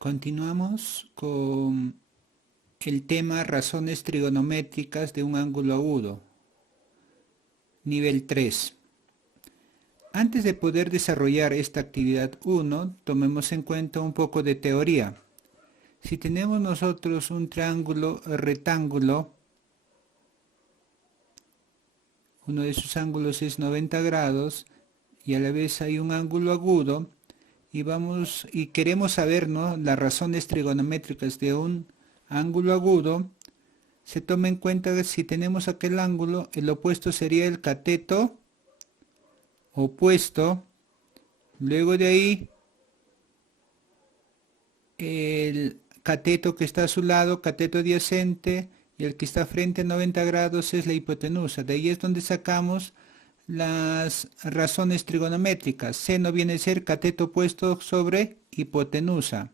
Continuamos con el tema razones trigonométricas de un ángulo agudo, nivel 3. Antes de poder desarrollar esta actividad 1, tomemos en cuenta un poco de teoría. Si tenemos nosotros un triángulo rectángulo, uno de sus ángulos es 90 grados y a la vez hay un ángulo agudo, y queremos saber, ¿no?, las razones trigonométricas de un ángulo agudo. Se toma en cuenta que si tenemos aquel ángulo, el opuesto sería el cateto opuesto. Luego de ahí, el cateto que está a su lado, cateto adyacente, y el que está frente a 90 grados es la hipotenusa. De ahí es donde sacamos las razones trigonométricas. Seno viene a ser cateto opuesto sobre hipotenusa.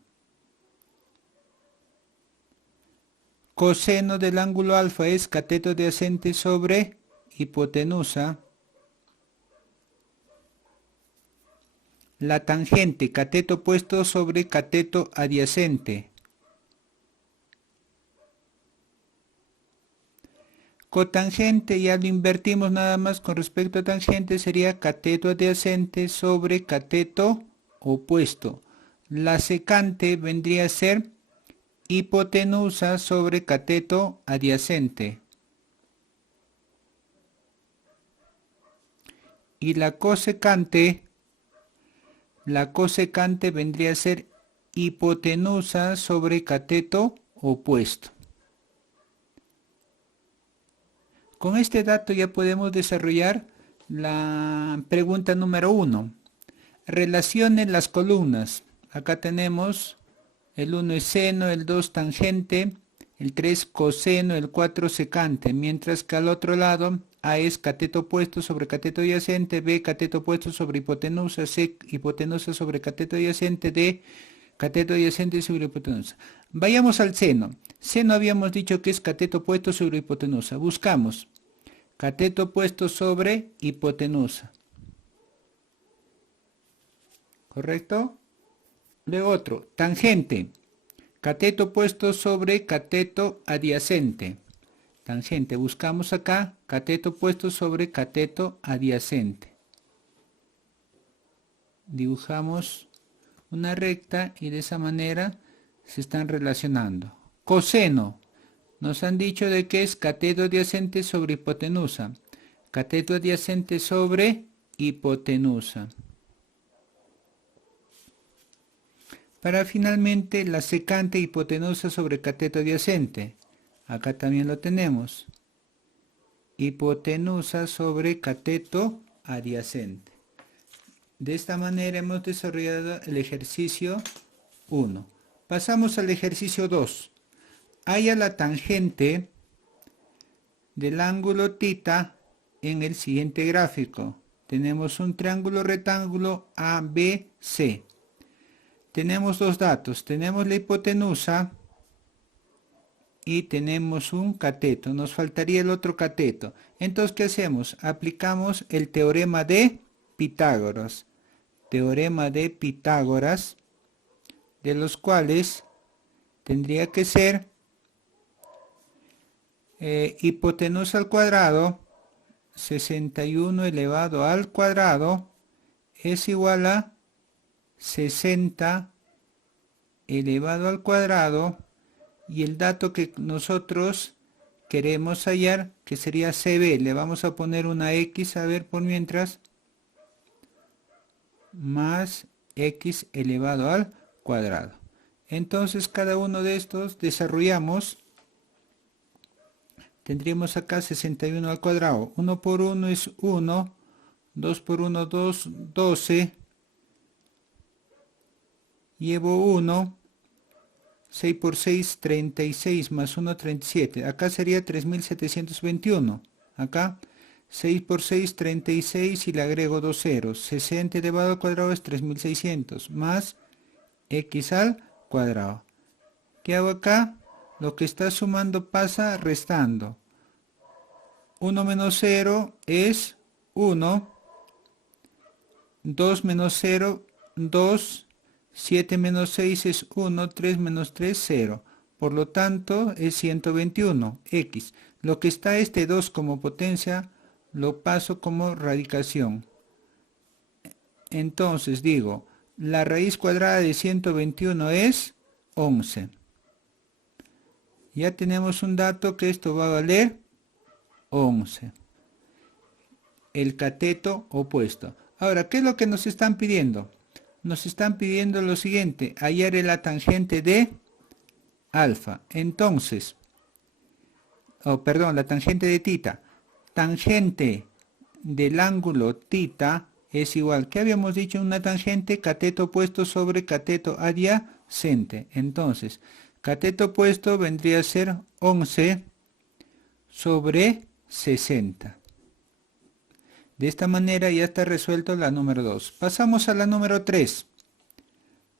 Coseno del ángulo alfa es cateto adyacente sobre hipotenusa. La tangente, cateto opuesto sobre cateto adyacente. Cotangente, ya lo invertimos nada más con respecto a tangente, sería cateto adyacente sobre cateto opuesto. La secante vendría a ser hipotenusa sobre cateto adyacente. Y la cosecante vendría a ser hipotenusa sobre cateto opuesto. Con este dato ya podemos desarrollar la pregunta número 1. Relacione las columnas. Acá tenemos el 1 es seno, el 2 tangente, el 3 coseno, el 4 secante, mientras que al otro lado A es cateto opuesto sobre cateto adyacente, B cateto opuesto sobre hipotenusa, C hipotenusa sobre cateto adyacente, D cateto adyacente sobre hipotenusa. Vayamos al seno. Seno habíamos dicho que es cateto opuesto sobre hipotenusa. Buscamos cateto opuesto sobre hipotenusa. ¿Correcto? Luego otro, tangente. Cateto opuesto sobre cateto adyacente. Tangente, buscamos acá cateto opuesto sobre cateto adyacente. Dibujamos una recta y de esa manera se están relacionando. Coseno. Nos han dicho de que es cateto adyacente sobre hipotenusa. Cateto adyacente sobre hipotenusa. Para finalmente la secante hipotenusa sobre cateto adyacente. Acá también lo tenemos. Hipotenusa sobre cateto adyacente. De esta manera hemos desarrollado el ejercicio 1. Pasamos al ejercicio 2. Halla la tangente del ángulo θ en el siguiente gráfico. Tenemos un triángulo rectángulo ABC. Tenemos dos datos. Tenemos la hipotenusa y tenemos un cateto. Nos faltaría el otro cateto. Entonces, ¿qué hacemos? Aplicamos el teorema de Pitágoras. Teorema de Pitágoras, de los cuales tendría que ser hipotenusa al cuadrado, 61 elevado al cuadrado, es igual a 60 elevado al cuadrado, y el dato que nosotros queremos hallar, que sería CB, le vamos a poner una X, a ver por mientras, más X elevado al cuadrado. Entonces cada uno de estos desarrollamos. Tendríamos acá 61 al cuadrado. 1 por 1 es 1, 2 por 1, 2, 12. Llevo 1, 6 por 6, 36, más 1, 37. Acá sería 3721. Acá 6 por 6, 36 y le agrego 2 ceros. 60 elevado al cuadrado es 3600, más X al cuadrado. ¿Qué hago acá? Lo que está sumando pasa restando. 1 menos 0 es 1. 2 menos 0, 2. 7 menos 6 es 1, 3 menos 3, 0. Por lo tanto, es 121, x. Lo que está este 2 como potencia, lo paso como radicación. Entonces digo, la raíz cuadrada de 121 es 11. Ya tenemos un dato que esto va a valer 11. El cateto opuesto. Ahora, ¿qué es lo que nos están pidiendo? Nos están pidiendo lo siguiente, hallar la tangente de alfa. Entonces, la tangente de tita. Tangente del ángulo tita es igual, ¿qué habíamos dicho? Una tangente, cateto opuesto sobre cateto adyacente. Entonces, cateto opuesto vendría a ser 11 sobre 60. De esta manera ya está resuelto la número 2. Pasamos a la número 3.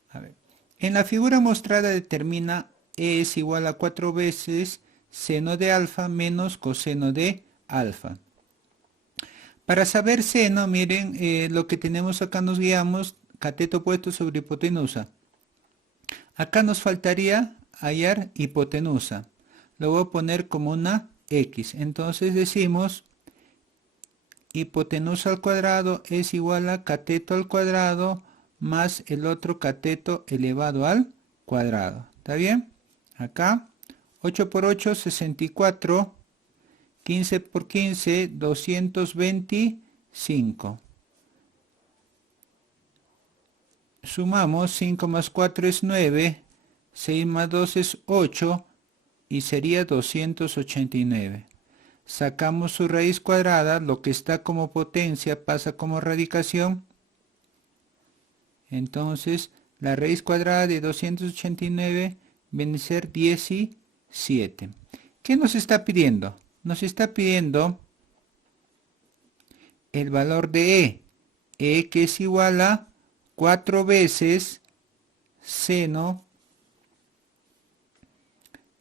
A ver. En la figura mostrada determina E es igual a 4 veces seno de alfa menos coseno de alfa. Para saber seno, miren, lo que tenemos acá nos guiamos, cateto opuesto sobre hipotenusa. Acá nos faltaría hallar hipotenusa. Lo voy a poner como una X. Entonces decimos hipotenusa al cuadrado es igual a cateto al cuadrado más el otro cateto elevado al cuadrado. ¿Está bien? Acá 8 por 8, 64. 15 por 15, 225. Sumamos, 5 más 4 es 9, 6 más 2 es 8 y sería 289. Sacamos su raíz cuadrada, lo que está como potencia pasa como radicación. Entonces, la raíz cuadrada de 289 viene a ser 17. ¿Qué nos está pidiendo? Nos está pidiendo el valor de E que es igual a 4 veces seno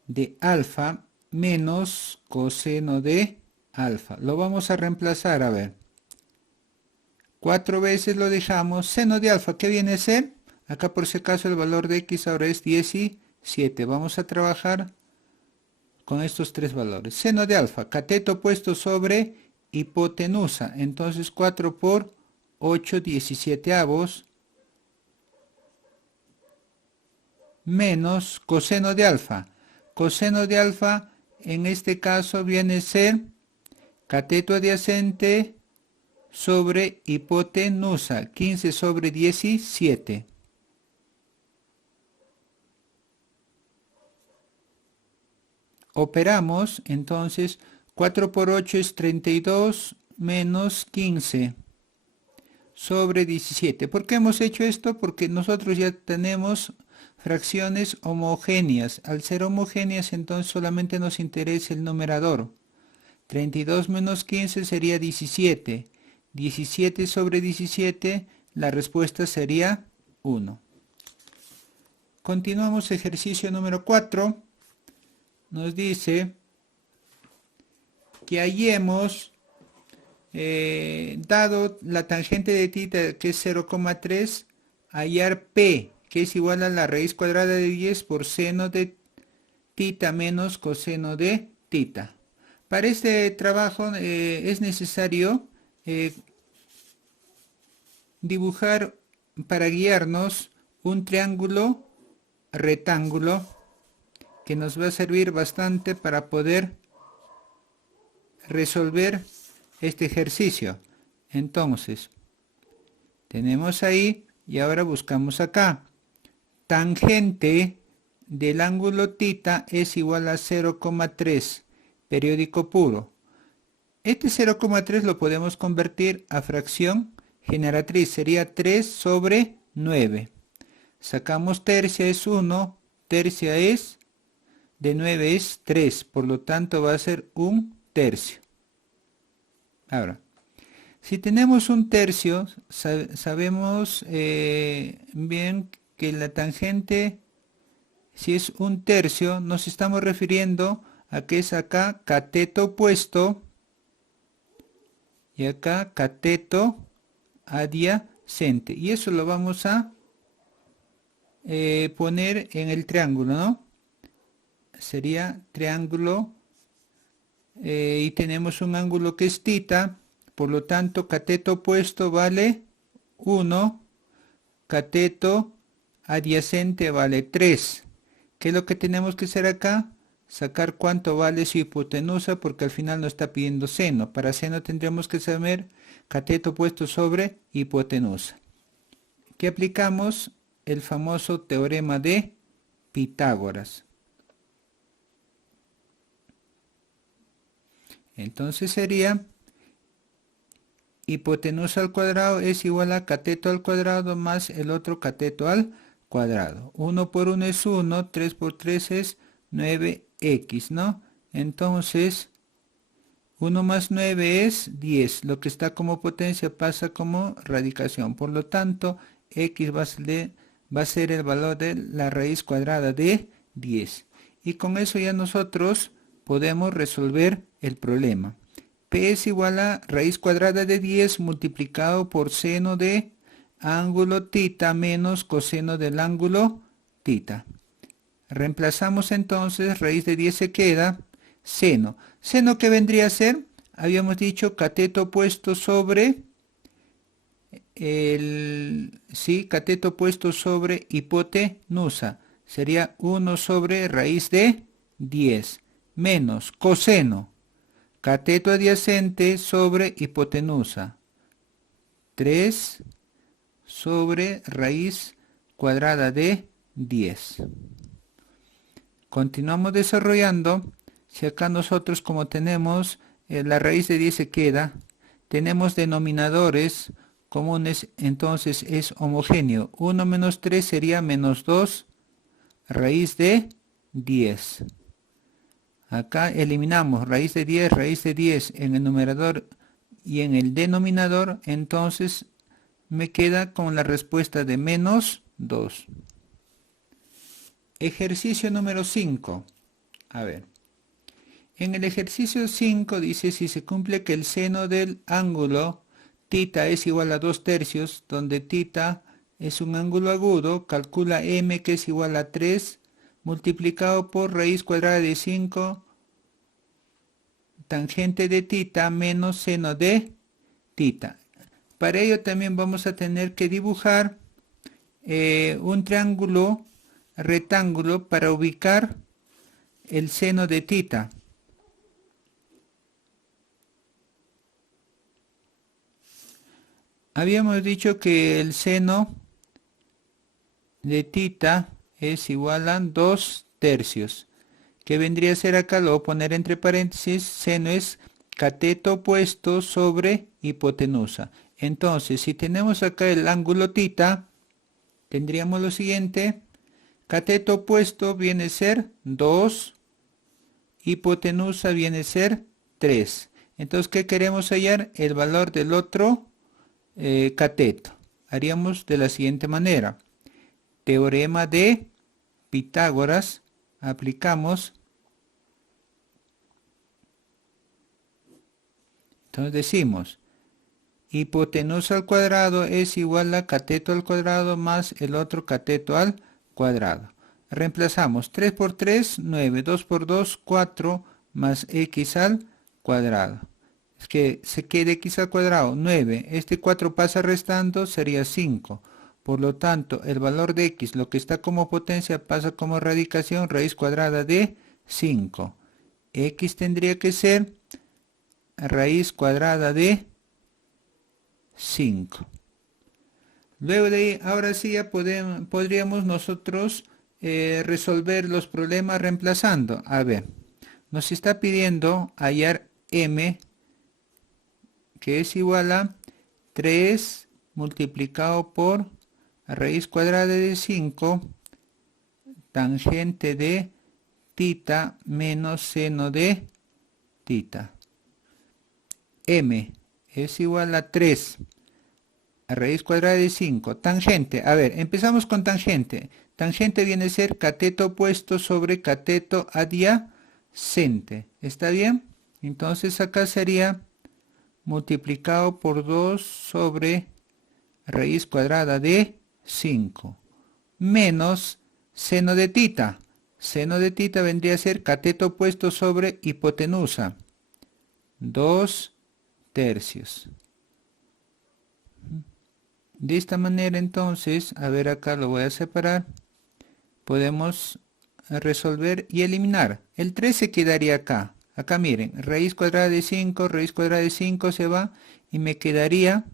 de alfa menos coseno de alfa. Lo vamos a reemplazar, a ver. 4 veces lo dejamos, seno de alfa, ¿qué viene a ser? Acá por si acaso el valor de X ahora es 17. Vamos a trabajar con estos tres valores. Seno de alfa, cateto opuesto sobre hipotenusa. Entonces 4 por 8 17avos menos coseno de alfa. Coseno de alfa en este caso viene a ser cateto adyacente sobre hipotenusa. 15 sobre 17. Operamos, entonces 4 por 8 es 32 menos 15 sobre 17. ¿Por qué hemos hecho esto? Porque nosotros ya tenemos fracciones homogéneas. Al ser homogéneas, entonces solamente nos interesa el numerador. 32 menos 15 sería 17. 17 sobre 17, la respuesta sería 1. Continuamos ejercicio número 4. Nos dice que hallemos, dado la tangente de tita que es 0,3, hallar P, que es igual a la raíz cuadrada de 10 por seno de tita menos coseno de tita. Para este trabajo es necesario dibujar para guiarnos un triángulo rectángulo que nos va a servir bastante para poder resolver este ejercicio. Entonces, tenemos ahí y ahora buscamos acá. Tangente del ángulo tita es igual a 0,3, periódico puro. Este 0,3 lo podemos convertir a fracción generatriz, sería 3 sobre 9. Sacamos tercia es 1, tercia es de 9 es 3, por lo tanto va a ser 1/3. Ahora, si tenemos 1/3, sabemos bien que la tangente, si es 1/3, nos estamos refiriendo a que es acá cateto opuesto y acá cateto adyacente. Y eso lo vamos a poner en el triángulo, ¿no? Sería triángulo y tenemos un ángulo que es tita, por lo tanto cateto opuesto vale 1, cateto adyacente vale 3. ¿Qué es lo que tenemos que hacer acá? Sacar cuánto vale su hipotenusa, porque al final nos está pidiendo seno. Para seno tendríamos que saber cateto opuesto sobre hipotenusa. ¿Qué aplicamos? El famoso teorema de Pitágoras. Entonces sería hipotenusa al cuadrado es igual a cateto al cuadrado más el otro cateto al cuadrado. 1 por 1 es 1, 3 por 3 es 9x, ¿no? Entonces 1 más 9 es 10. Lo que está como potencia pasa como radicación. Por lo tanto, x va a ser el valor de la raíz cuadrada de 10. Y con eso ya nosotros podemos resolver el problema. P es igual a raíz cuadrada de 10 multiplicado por seno de ángulo tita menos coseno del ángulo tita. Reemplazamos entonces, raíz de 10 se queda, seno. ¿Seno qué vendría a ser? Habíamos dicho cateto opuesto sobre cateto opuesto sobre hipotenusa. Sería 1 sobre raíz de 10 menos coseno. Cateto adyacente sobre hipotenusa. 3 sobre raíz cuadrada de 10. Continuamos desarrollando. Si acá nosotros como tenemos la raíz de 10 se queda, tenemos denominadores comunes, entonces es homogéneo. 1 menos 3 sería menos 2 raíz de 10. Acá eliminamos raíz de 10 en el numerador y en el denominador, entonces me queda con la respuesta de menos 2. Ejercicio número 5. A ver. En el ejercicio 5 dice si se cumple que el seno del ángulo tita es igual a 2/3, donde tita es un ángulo agudo, calcula m que es igual a 3 multiplicado por raíz cuadrada de 5 tangente de tita menos seno de tita. Para ello también vamos a tener que dibujar un triángulo rectángulo para ubicar el seno de tita. Habíamos dicho que el seno de tita es igual a 2/3. ¿Qué vendría a ser acá? Lo voy a poner entre paréntesis. Seno es cateto opuesto sobre hipotenusa. Entonces, si tenemos acá el ángulo tita, tendríamos lo siguiente. Cateto opuesto viene a ser 2, hipotenusa viene a ser 3. Entonces, ¿qué queremos hallar? El valor del otro cateto. Haríamos de la siguiente manera. Teorema de Pitágoras. Aplicamos. Entonces decimos, hipotenusa al cuadrado es igual a cateto al cuadrado más el otro cateto al cuadrado. Reemplazamos 3 por 3, 9, 2 por 2, 4 más x al cuadrado. Es que se quede x al cuadrado, 9. Este 4 pasa restando, sería 5. Por lo tanto, el valor de x, lo que está como potencia, pasa como radicación, raíz cuadrada de 5. X tendría que ser raíz cuadrada de 5. Luego de ahí, ahora sí ya podríamos nosotros resolver los problemas reemplazando. A ver, nos está pidiendo hallar m, que es igual a 3 multiplicado por raíz cuadrada de 5 tangente de tita menos seno de tita. M es igual a 3 a raíz cuadrada de 5. Tangente, a ver, empezamos con tangente. Tangente viene a ser cateto opuesto sobre cateto adyacente. ¿Está bien? Entonces acá sería multiplicado por 2 sobre raíz cuadrada de 5. menos seno de tita. Seno de tita vendría a ser cateto opuesto sobre hipotenusa. 2/3. De esta manera entonces, a ver acá lo voy a separar, podemos resolver y eliminar. El 3 se quedaría acá. Acá miren, raíz cuadrada de 5, raíz cuadrada de 5 se va y me quedaría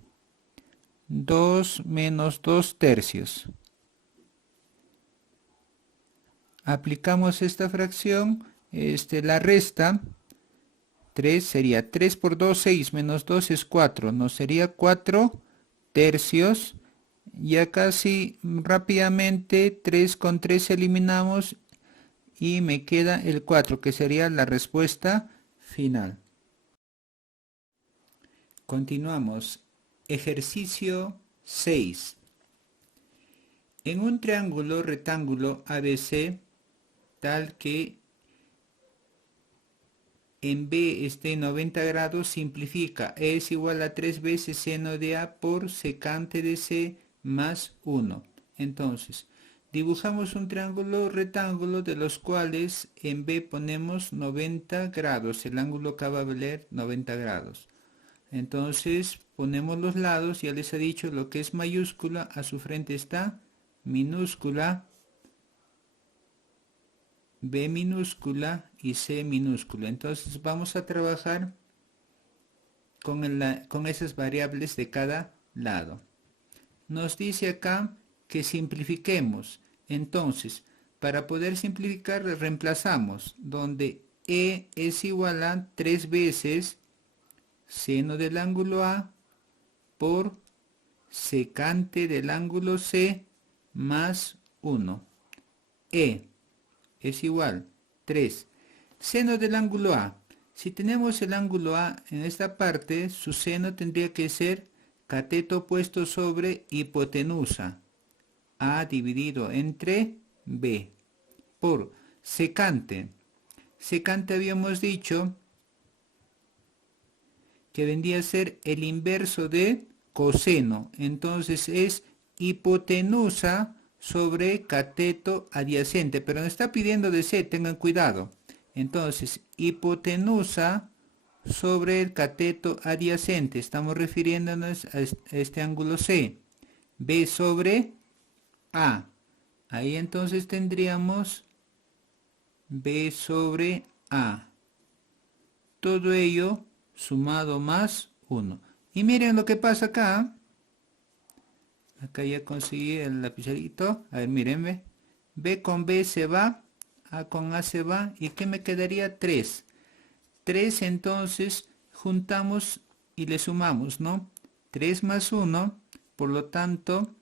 2 menos 2/3. Aplicamos esta fracción, la resta, 3 sería 3 por 2, 6, menos 2 es 4, nos sería 4/3. Y acá sí, rápidamente 3 con 3 eliminamos y me queda el 4, que sería la respuesta final. Continuamos. Ejercicio 6. En un triángulo rectángulo ABC, tal que en B esté 90 grados, simplifica. E es igual a 3 veces seno de A por secante de C más 1. Entonces, dibujamos un triángulo rectángulo de los cuales en B ponemos 90 grados. El ángulo acá va a valer 90 grados. Entonces, ponemos los lados, ya les he dicho lo que es mayúscula, a su frente está minúscula, B minúscula y C minúscula. Entonces vamos a trabajar con esas variables de cada lado. Nos dice acá que simplifiquemos. Entonces, para poder simplificar, reemplazamos donde E es igual a 3 veces seno del ángulo A por secante del ángulo C más 1. E es igual 3. Seno del ángulo A. Si tenemos el ángulo A en esta parte, su seno tendría que ser cateto opuesto sobre hipotenusa. A dividido entre B. Por secante. Secante habíamos dicho que vendría a ser el inverso de coseno. Entonces es hipotenusa sobre cateto adyacente, pero nos está pidiendo de C, tengan cuidado. Entonces, hipotenusa sobre el cateto adyacente, estamos refiriéndonos a este ángulo C, B sobre A. Ahí entonces tendríamos B sobre A. Todo ello sumado más 1. Y miren lo que pasa acá. Acá ya conseguí el lapicerito. A ver, miren, ve. B con B se va. A con A se va. ¿Y qué me quedaría? 3. 3 entonces juntamos y le sumamos, ¿no? 3 más 1. Por lo tanto,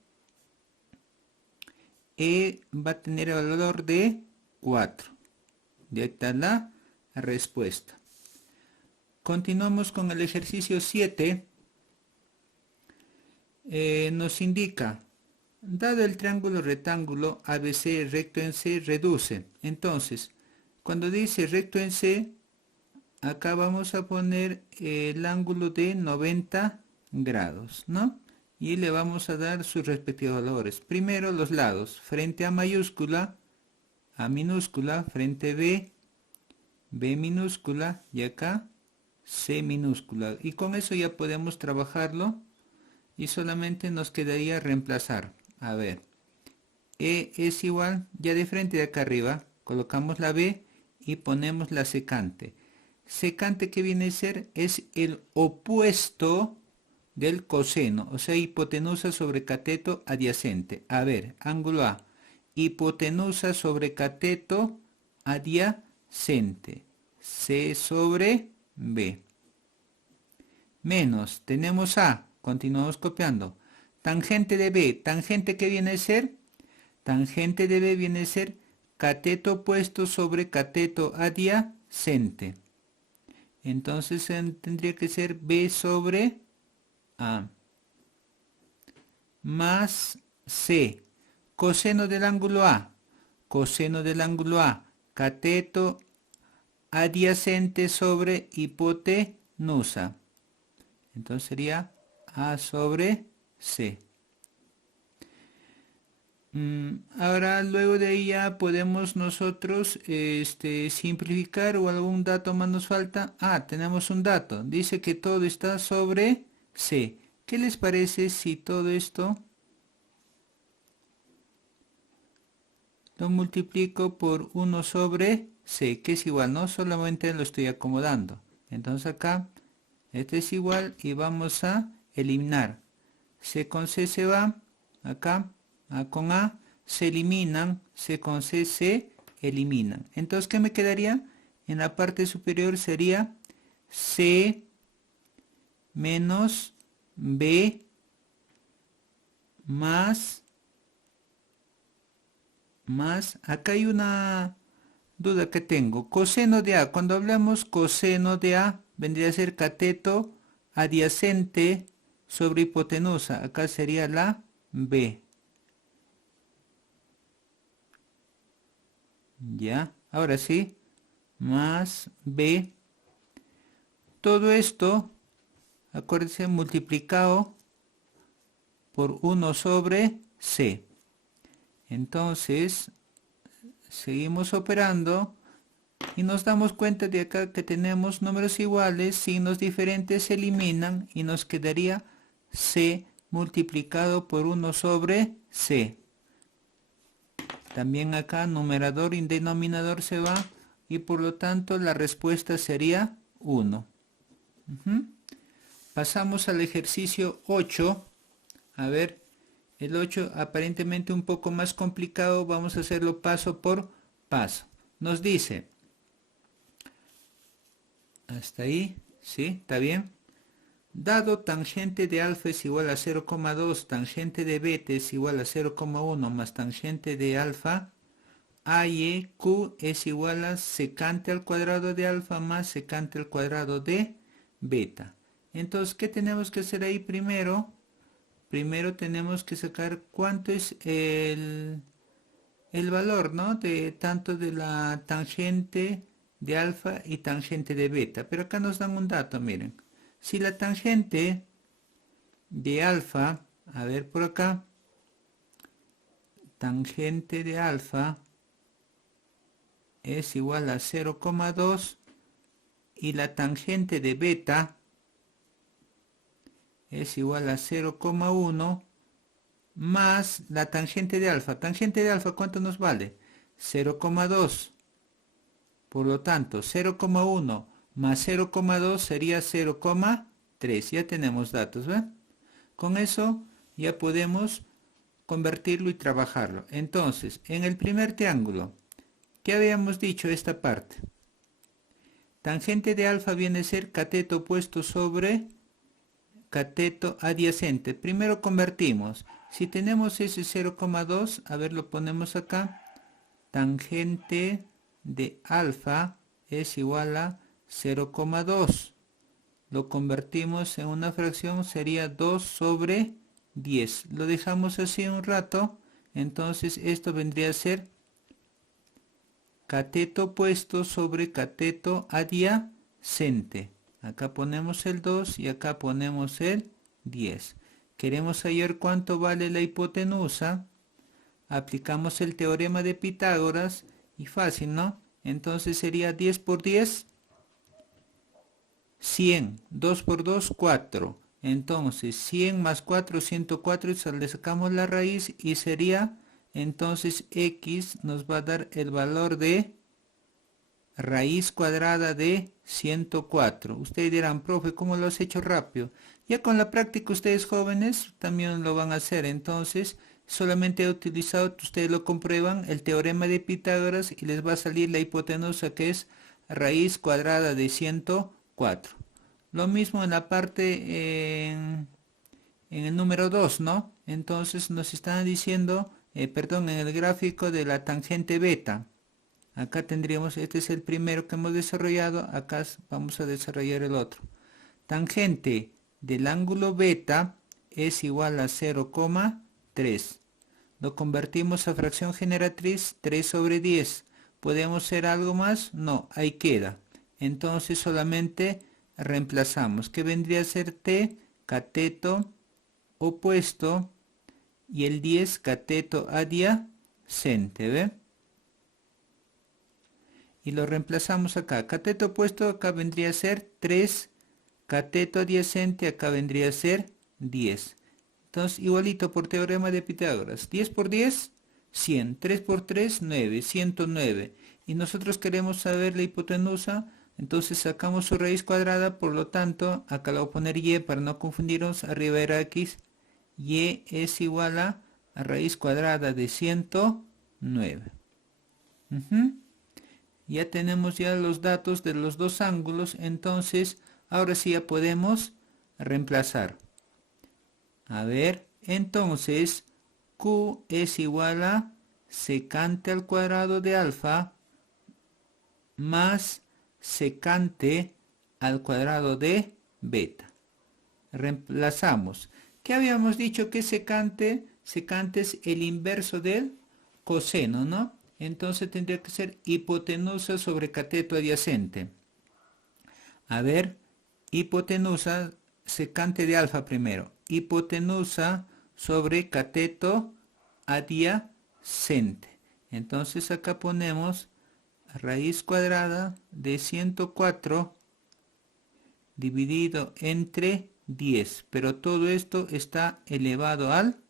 E va a tener el valor de 4. Ya está la respuesta. Continuamos con el ejercicio 7. Nos indica, dado el triángulo rectángulo ABC recto en C, reduce. Entonces, cuando dice recto en C, acá vamos a poner el ángulo de 90 grados, ¿no? Y le vamos a dar sus respectivos valores. Primero los lados, frente a mayúscula, A minúscula, frente B, B minúscula, y acá C minúscula. Y con eso ya podemos trabajarlo. Y solamente nos quedaría reemplazar. A ver, E es igual, ya de frente de acá arriba, colocamos la B y ponemos la secante. Secante, que viene a ser, es el opuesto del coseno, o sea, hipotenusa sobre cateto adyacente. A ver, ángulo A, hipotenusa sobre cateto adyacente, C sobre B. Menos, tenemos A. Continuamos copiando. Tangente de B. ¿Tangente qué viene a ser? Tangente de B viene a ser cateto opuesto sobre cateto adyacente. Entonces tendría que ser B sobre A. Más C. Coseno del ángulo A. Coseno del ángulo A. Cateto adyacente sobre hipotenusa. Entonces sería A sobre C. Ahora, luego de ahí ya podemos nosotros simplificar o algún dato más nos falta. Ah, tenemos un dato. Dice que todo está sobre C. ¿Qué les parece si todo esto lo multiplico por 1 sobre C, que es igual, no solamente lo estoy acomodando? Entonces acá, este es igual y vamos a eliminar. C con C se va, acá, A con A, se eliminan, C con C se eliminan. Entonces, ¿qué me quedaría? En la parte superior sería C menos B más, acá hay una duda que tengo. Coseno de A, cuando hablamos coseno de A, vendría a ser cateto adyacente sobre hipotenusa. Acá sería la B. Ya, ahora sí, más B. Todo esto, acuérdense, multiplicado por 1 sobre C. Entonces, seguimos operando y nos damos cuenta de acá que tenemos números iguales, signos diferentes se eliminan y nos quedaría C multiplicado por 1 sobre C. También acá numerador y denominador se va y por lo tanto la respuesta sería 1. Pasamos al ejercicio 8. A ver, el 8 aparentemente un poco más complicado, vamos a hacerlo paso por paso. Nos dice, hasta ahí, ¿sí? ¿Está bien? Dado tangente de alfa es igual a 0,2, tangente de beta es igual a 0,1 más tangente de alfa, Q es igual a secante al cuadrado de alfa más secante al cuadrado de beta. Entonces, ¿qué tenemos que hacer ahí primero? Primero tenemos que sacar cuánto es el valor, ¿no? De tanto de la tangente de alfa y tangente de beta. Pero acá nos dan un dato, miren. Si la tangente de alfa, a ver por acá, tangente de alfa es igual a 0,2 y la tangente de beta es igual a 0,1 más la tangente de alfa. Tangente de alfa, ¿cuánto nos vale? 0,2. Por lo tanto, 0,1 más 0,2 sería 0,3. Ya tenemos datos, ¿ven? Con eso ya podemos convertirlo y trabajarlo. Entonces, en el primer triángulo, ¿qué habíamos dicho esta parte? Tangente de alfa viene a ser cateto opuesto sobre cateto adyacente. Primero convertimos. Si tenemos ese 0,2, a ver, lo ponemos acá. Tangente de alfa es igual a 0,2. Lo convertimos en una fracción, sería 2 sobre 10. Lo dejamos así un rato. Entonces esto vendría a ser cateto opuesto sobre cateto adyacente. Acá ponemos el 2 y acá ponemos el 10. Queremos hallar cuánto vale la hipotenusa. Aplicamos el teorema de Pitágoras y fácil, ¿no? Entonces sería 10 por 10, 100. 2 por 2, 4. Entonces 100 más 4, 104. Y le sacamos la raíz y sería, entonces x nos va a dar el valor de raíz cuadrada de 104. Ustedes dirán, profe, ¿cómo lo has hecho rápido? Ya con la práctica ustedes jóvenes también lo van a hacer. Entonces solamente he utilizado, ustedes lo comprueban, el teorema de Pitágoras y les va a salir la hipotenusa que es raíz cuadrada de 104. Lo mismo en la parte en el número 2, ¿no? Entonces nos están diciendo, perdón, en el gráfico de la tangente beta. Acá tendríamos, este es el primero que hemos desarrollado, acá vamos a desarrollar el otro. Tangente del ángulo beta es igual a 0,3. Lo convertimos a fracción generatriz, 3 sobre 10. ¿Podemos hacer algo más? No, ahí queda. Entonces solamente reemplazamos. ¿Qué vendría a ser T? Cateto opuesto y el 10 cateto adyacente, ¿ve? Y lo reemplazamos acá. Cateto opuesto acá vendría a ser 3, cateto adyacente acá vendría a ser 10. Entonces, igualito por teorema de Pitágoras. 10 por 10, 100. 3 por 3, 9. 109. Y nosotros queremos saber la hipotenusa. Entonces sacamos su raíz cuadrada. Por lo tanto, acá le voy a poner y para no confundirnos. Arriba era x. Y es igual a raíz cuadrada de 109. Ya tenemos ya los datos de los dos ángulos. Entonces, ahora sí ya podemos reemplazar. A ver, entonces Q es igual a secante al cuadrado de alfa más secante al cuadrado de beta. Reemplazamos. ¿Qué habíamos dicho que secante? Secante es el inverso del coseno, ¿no? Entonces tendría que ser hipotenusa sobre cateto adyacente. A ver, hipotenusa, secante de alfa primero. Hipotenusa sobre cateto adyacente. Entonces acá ponemos raíz cuadrada de 104 dividido entre 10. Pero todo esto está elevado al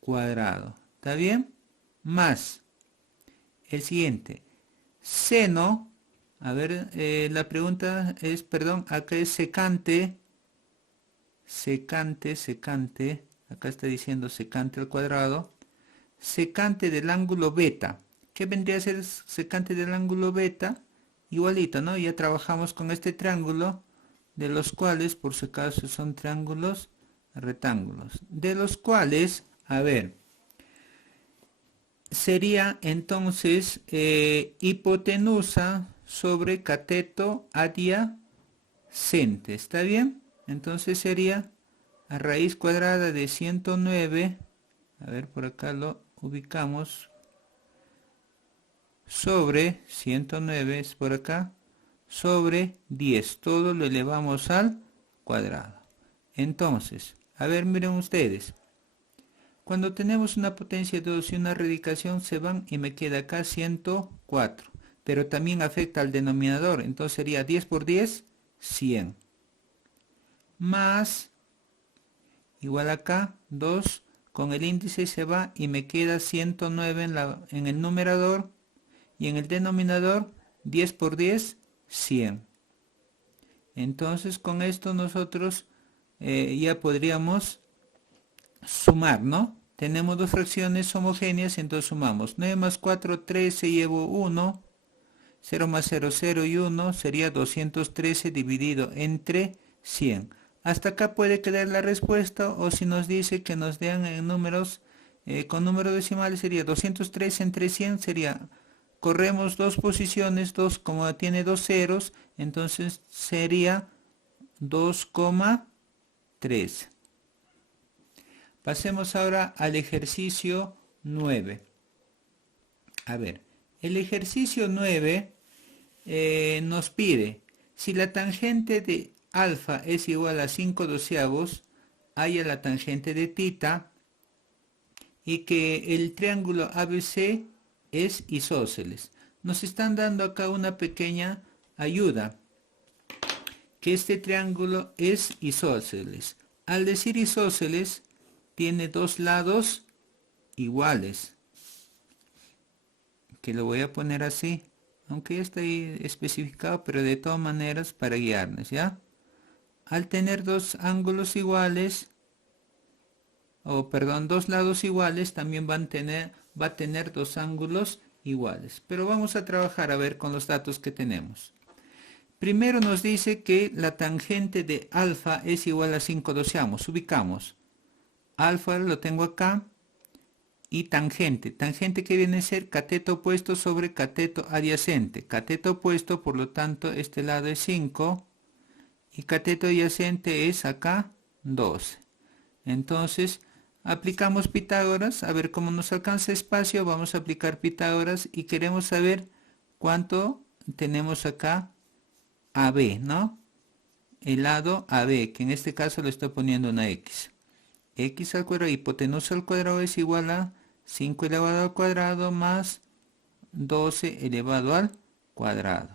cuadrado. ¿Está bien? Más el siguiente. Seno. A ver, la pregunta es, perdón, acá es secante. Secante, acá está diciendo secante al cuadrado, secante del ángulo beta. ¿Qué vendría a ser secante del ángulo beta? Igualito, ¿no? Ya trabajamos con este triángulo, de los cuales, por si acaso, son triángulos rectángulos, de los cuales, a ver, sería entonces hipotenusa sobre cateto adyacente, ¿está bien? Entonces sería a raíz cuadrada de 109, a ver, por acá lo ubicamos, sobre 109, es por acá, sobre 10, todo lo elevamos al cuadrado. Entonces, a ver, miren ustedes, cuando tenemos una potencia de 2 y una radicación se van y me queda acá 104, pero también afecta al denominador, entonces sería 10 por 10, 100. Más, igual acá, 2, con el índice se va y me queda 109 en el numerador, y en el denominador 10 por 10, 100. Entonces con esto nosotros ya podríamos sumar, ¿no? Tenemos dos fracciones homogéneas, entonces sumamos. 9 más 4, 13, llevo 1. 0 más 0, 0 y 1 sería 213 dividido entre 100. Hasta acá puede quedar la respuesta, o si nos dice que nos den en números, con números decimales sería 213 entre 100, sería, corremos dos posiciones, 2 como tiene dos ceros, entonces sería 2,3. Pasemos ahora al ejercicio 9. A ver, el ejercicio 9 nos pide, si la tangente de alfa es igual a 5/12, haya la tangente de tita, y que el triángulo ABC es isósceles. Nos están dando acá una pequeña ayuda, que este triángulo es isósceles. Al decir isósceles, tiene dos lados iguales, que lo voy a poner así, aunque ya está ahí especificado, pero de todas maneras para guiarnos, ¿ya? Al tener dos ángulos iguales, dos lados iguales, también va a tener dos ángulos iguales. Pero vamos a trabajar a ver con los datos que tenemos. Primero nos dice que la tangente de alfa es igual a 5/12. Ubicamos. Alfa lo tengo acá. Y tangente que viene a ser cateto opuesto sobre cateto adyacente. Cateto opuesto, por lo tanto, este lado es 5. Y cateto adyacente es acá 12. Entonces, aplicamos Pitágoras. A ver cómo nos alcanza espacio. Vamos a aplicar Pitágoras y queremos saber cuánto tenemos acá AB, ¿no? El lado AB, que en este caso le estoy poniendo una X. x al cuadrado, hipotenusa al cuadrado es igual a 5 elevado al cuadrado más 12 elevado al cuadrado.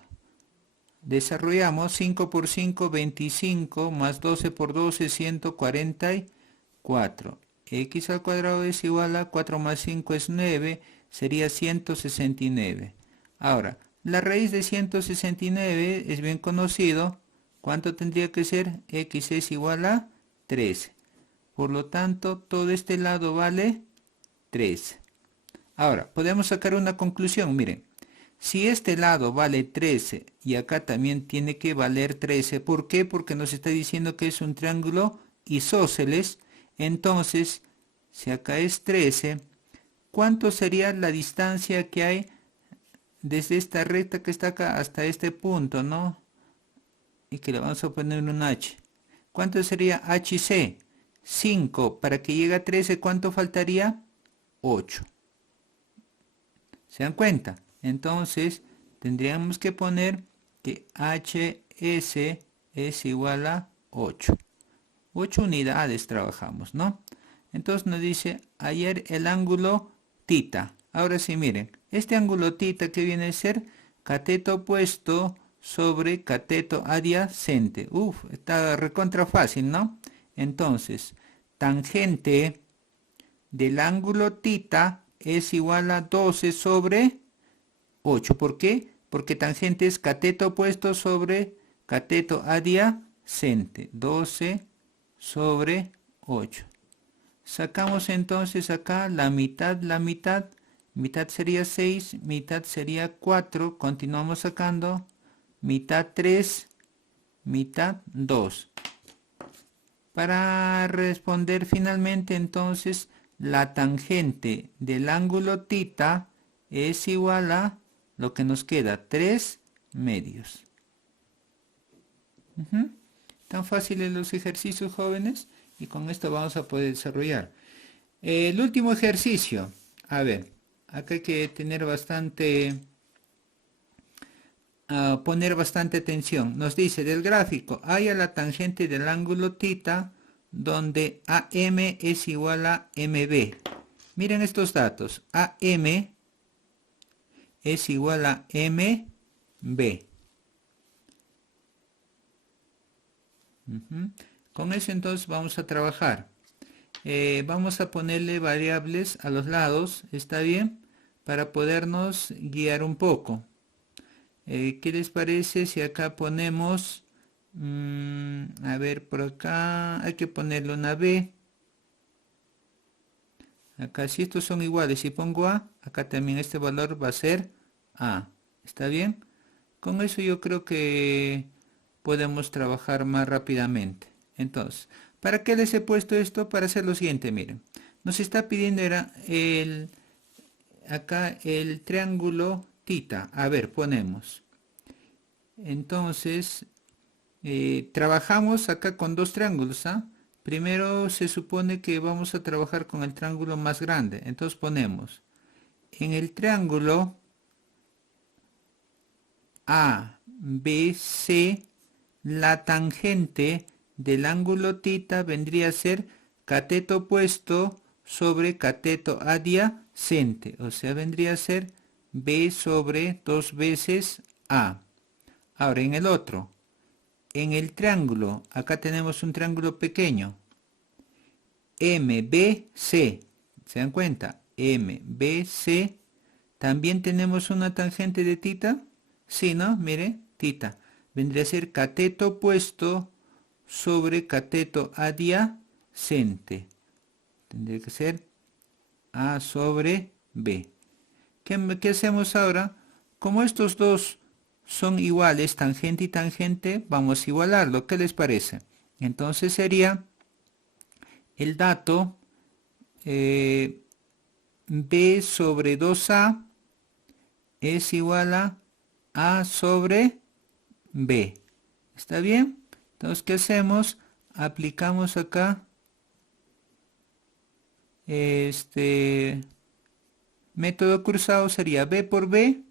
Desarrollamos 5 por 5, 25, más 12 por 12, 144. X al cuadrado es igual a 4 más 5 es 9, sería 169. Ahora, la raíz de 169 es bien conocido. ¿Cuánto tendría que ser? X es igual a 13. Por lo tanto, todo este lado vale 13. Ahora, podemos sacar una conclusión. Miren, si este lado vale 13 y acá también tiene que valer 13, ¿por qué? Porque nos está diciendo que es un triángulo isósceles. Entonces, si acá es 13, ¿cuánto sería la distancia que hay desde esta recta que está acá hasta este punto, ¿no? Y que le vamos a poner un H. ¿Cuánto sería HC? 5. Para que llegue a 13, ¿cuánto faltaría? 8. ¿Se dan cuenta? Entonces, tendríamos que poner que HS es igual a 8. 8 unidades trabajamos, ¿no? Entonces nos dice, hallar el ángulo tita. Ahora sí, miren, este ángulo tita que viene a ser cateto opuesto sobre cateto adyacente. Uf, está recontra fácil, ¿no? Entonces, tangente del ángulo tita es igual a 12 sobre 8. ¿Por qué? Porque tangente es cateto opuesto sobre cateto adyacente. 12 sobre 8. Sacamos entonces acá la mitad, mitad sería 6, mitad sería 4, continuamos sacando, mitad 3, mitad 2. Para responder finalmente entonces, la tangente del ángulo tita es igual a lo que nos queda, 3 medios. Tan fáciles los ejercicios, jóvenes, y con esto vamos a poder desarrollar. El último ejercicio, a ver, acá hay que tener poner bastante atención. Nos dice del gráfico, haya la tangente del ángulo tita donde AM es igual a MB. Miren estos datos, AM es igual a MB. Con eso entonces vamos a trabajar. Vamos a ponerle variables a los lados, ¿está bien? Para podernos guiar un poco. ¿Qué les parece si acá ponemos, a ver, por acá hay que ponerle una B. Acá si estos son iguales, si pongo A, acá también este valor va a ser A. ¿Está bien? Con eso yo creo que podemos trabajar más rápidamente. Entonces, ¿para qué les he puesto esto? Para hacer lo siguiente, miren. Nos está pidiendo acá el triángulo tita. A ver, ponemos. Entonces, trabajamos acá con dos triángulos, ¿ah? Primero se supone que vamos a trabajar con el triángulo más grande. Entonces ponemos en el triángulo ABC, la tangente del ángulo tita vendría a ser cateto opuesto sobre cateto adyacente. O sea, vendría a ser B sobre 2 veces A. Ahora en el otro, en el triángulo, acá tenemos un triángulo pequeño, MBC, ¿se dan cuenta? MBC, también tenemos una tangente de tita, sí, ¿no? Mire, tita, vendría a ser cateto opuesto sobre cateto adyacente, tendría que ser A sobre B. ¿Qué hacemos ahora? Como estos dos son iguales, tangente y tangente, vamos a igualarlo. ¿Qué les parece? Entonces sería el dato B sobre 2A es igual a sobre B. ¿Está bien? Entonces, ¿qué hacemos? Aplicamos acá método cruzado, sería B por B,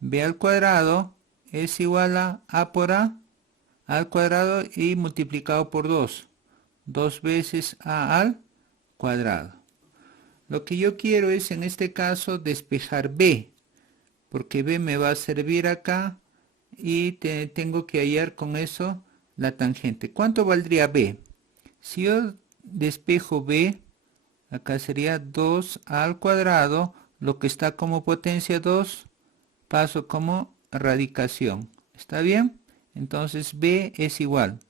B al cuadrado es igual a por A al cuadrado y multiplicado por 2. 2 veces a al cuadrado. Lo que yo quiero es en este caso despejar b, porque b me va a servir acá y tengo que hallar con eso la tangente. ¿Cuánto valdría b? Si yo despejo b, acá sería 2 al cuadrado, lo que está como potencia 2, paso como radicación. ¿Está bien? Entonces b es igual.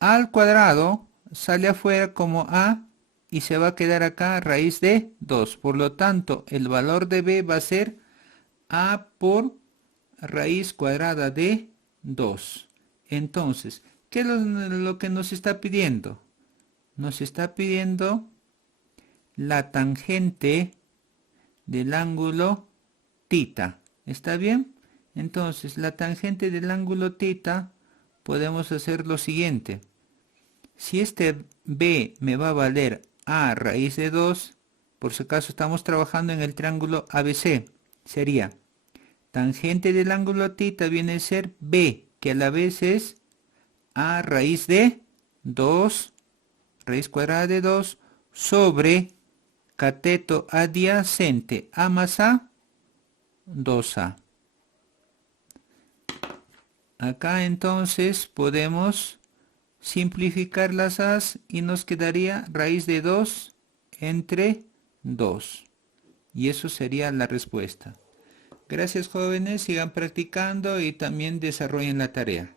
A al cuadrado sale afuera como a y se va a quedar acá raíz de 2. Por lo tanto, el valor de b va a ser a por raíz cuadrada de 2. Entonces, ¿qué es lo que nos está pidiendo? Nos está pidiendo la tangente del ángulo θ. ¿Está bien? Entonces, la tangente del ángulo θ podemos hacer lo siguiente. Si este b me va a valer a raíz de 2, por si acaso estamos trabajando en el triángulo ABC, sería tangente del ángulo θ viene a ser b, que a la vez es a raíz de 2, raíz cuadrada de 2, sobre cateto adyacente a más a, 2a. Acá entonces podemos simplificar las a's y nos quedaría raíz de 2 entre 2. Y eso sería la respuesta. Gracias jóvenes, sigan practicando y también desarrollen la tarea.